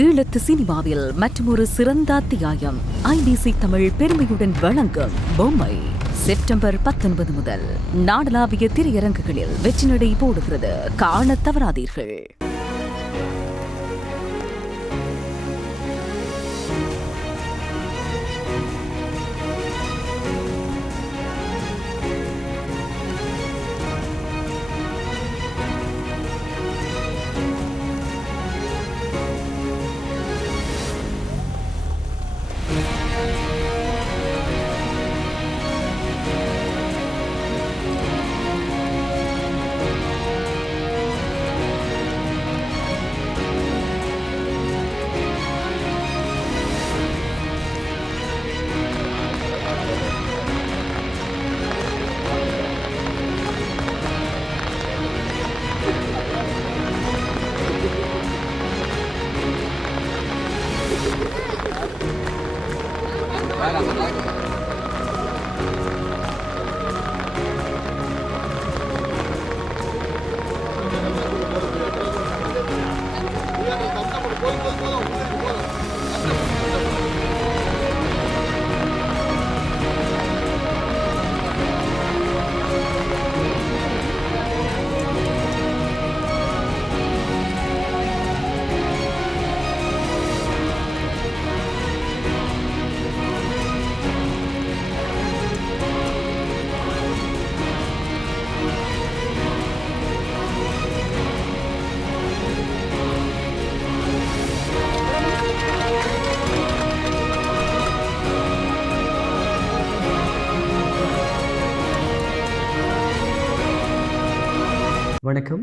ஈழத்து சினிமாவில் மற்றொரு சிறந்த அத்தியாயம் ஐபிசி தமிழ் பெருமையுடன் வழங்கும் பொம்மை செப்டம்பர் 19 முதல் நாடளாவிய திரையரங்குகளில் வெற்றி நடை போடுகிறது. காணத் தவறாதீர்கள். வணக்கம்.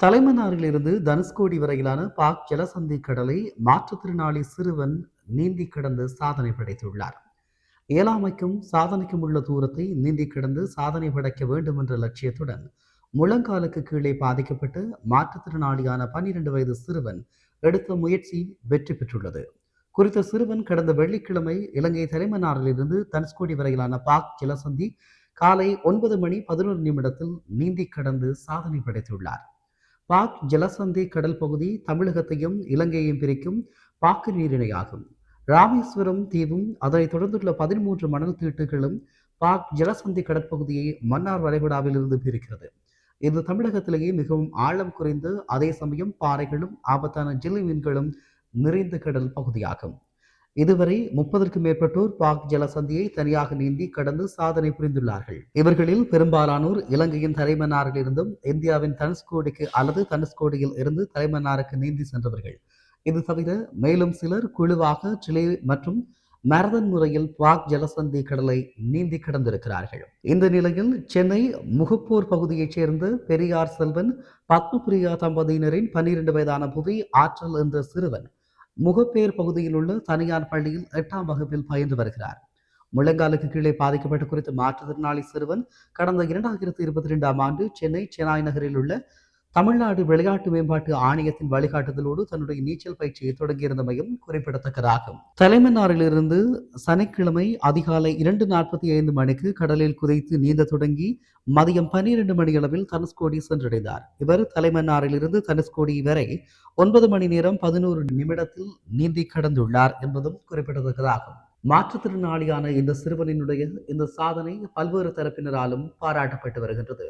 தலைமன்னாரிலிருந்து தனுஷ்கோடி வரையிலான பாக் ஜலசந்தி கடலை மாற்றுத்திறனாளி சிறுவன் நீந்தி கடந்து சாதனை படைத்துள்ளார். இயலாமைக்கும் சாதனைக்கும் உள்ள தூரத்தை நீந்தி கடந்து சாதனை படைக்க வேண்டும் என்ற லட்சியத்துடன் முழங்காலுக்கு கீழே பாதிக்கப்பட்டு மாற்றுத்திறனாளியான 12 வயது சிறுவன் எடுத்த முயற்சி வெற்றி பெற்றுள்ளது. குறித்த சிறுவன் கடந்த வெள்ளிக்கிழமை இலங்கை தலைமன்னாரிலிருந்து தனுஷ்கோடி வரையிலான பாக் ஜலசந்தி காலை 9 மணி 11 நிமிடத்தில் நீந்தி கடந்து சாதனை படைத்துள்ளார். பாக் ஜலசந்தி கடல் பகுதி தமிழகத்தையும் இலங்கையையும் பிரிக்கும் பாக்கு நீரிணையாகும். ராமேஸ்வரம் தீவும் அதனை தொடர்ந்துள்ள 13 மணல் தீட்டுகளும் பாக் ஜலசந்தி கடற்பகுதியை மன்னார் வளைகுடாவில் இருந்து பிரிக்கிறது. இது தமிழகத்திலேயே மிகவும் ஆழம் குறைந்து அதே சமயம் பாறைகளும் ஆபத்தான ஜில்லி மீன்களும் நிறைந்த கடல் பகுதியாகும். இதுவரை 30க்கும் மேற்பட்டோர் பாக் ஜலசந்தியை தனியாக நீந்தி கடந்து சாதனை புரிந்துள்ளார்கள். இவர்களில் பெரும்பாலானோர் இலங்கையின் தலைமன்னாரில் இருந்தும் இந்தியாவின் தனுஷ்கோடிக்கு அல்லது தனுஷ்கோடியில் இருந்து தலைமன்னாருக்கு நீந்தி சென்றவர்கள். இது தவிர மேலும் சிலர் குழுவாக சிலே மற்றும் மரதன் முறையில் பாக் ஜலசந்தி கடலை நீந்தி கடந்திருக்கிறார்கள். இந்த நிலையில் சென்னை முகப்போர் பகுதியைச் சேர்ந்த பெரியார் செல்வன் பத்மபிரியா தம்பதியினரின் 12 வயதான புவி ஆற்றல் என்ற சிறுவன் முகப்பேர் பகுதியில் உள்ள தனியார் பள்ளியில் 8ஆம் வகுப்பில் பயின்று வருகிறார். முழங்காலுக்கு கீழே பாதிக்கப்பட்ட குறித்த மாற்றுத்திறனாளி சிறுவன் கடந்த 2022ஆம் ஆண்டு சென்னை செனாய் நகரில் உள்ள தமிழ்நாடு விளையாட்டு மேம்பாட்டு ஆணையத்தின் வழிகாட்டுதலோடு தன்னுடைய நீச்சல் பயிற்சியை தொடங்கியிருந்தமையும் குறிப்பிடத்தக்கதாகும். தலைமன்னாரிலிருந்து சனிக்கிழமை அதிகாலை 2:45 மணிக்கு கடலில் குதித்து நீந்த தொடங்கி மதியம் 12 மணியளவில் தனுஷ்கோடி சென்றடைந்தார். இவர் தலைமன்னாரிலிருந்து தனுஷ்கோடி வரை 9 மணி நேரம் 11 நிமிடத்தில் நீந்தி கடந்துள்ளார் என்பதும் குறிப்பிடத்தக்கதாகும். மாற்றுத்திறனாளியான இந்த சிறுவனினுடைய இந்த சாதனை பல்வேறு தரப்பினராலும் பாராட்டப்பட்டு வருகின்றது.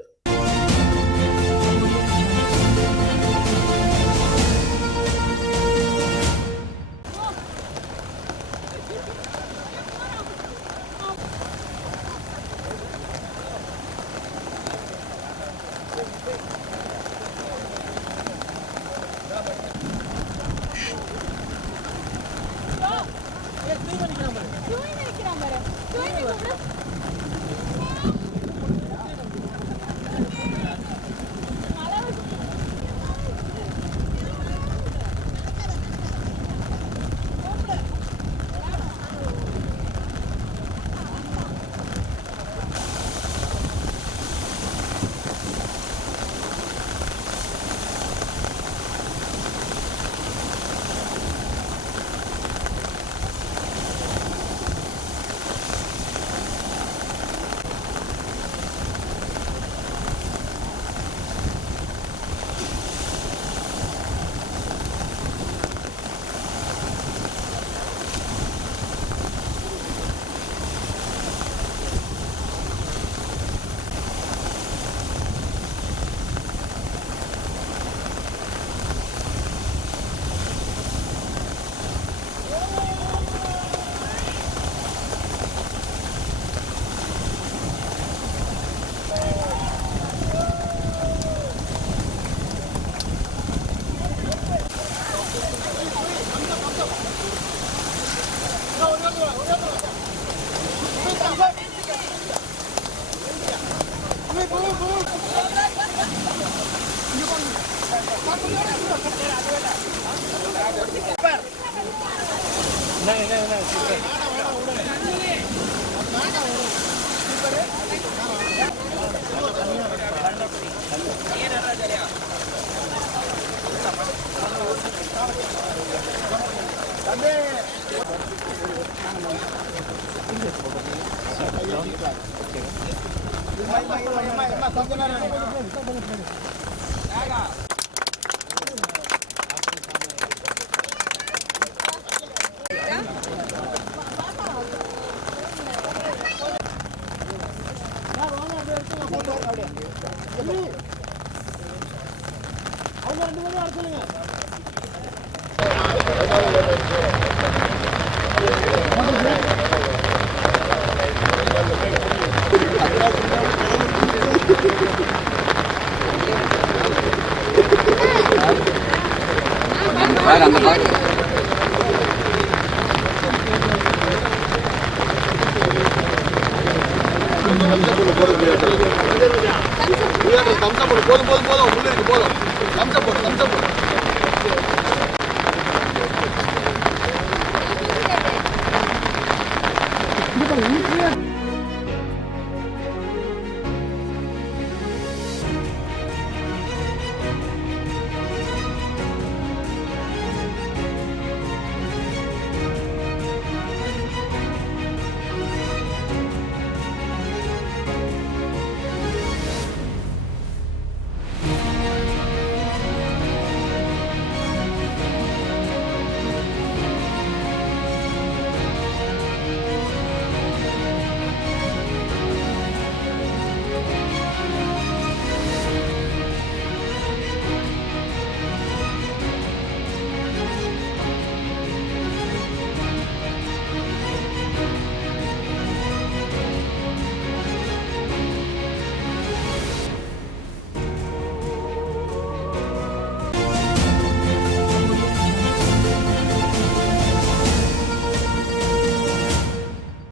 போதும் போதும் போதும் முன்னேறி போதும்.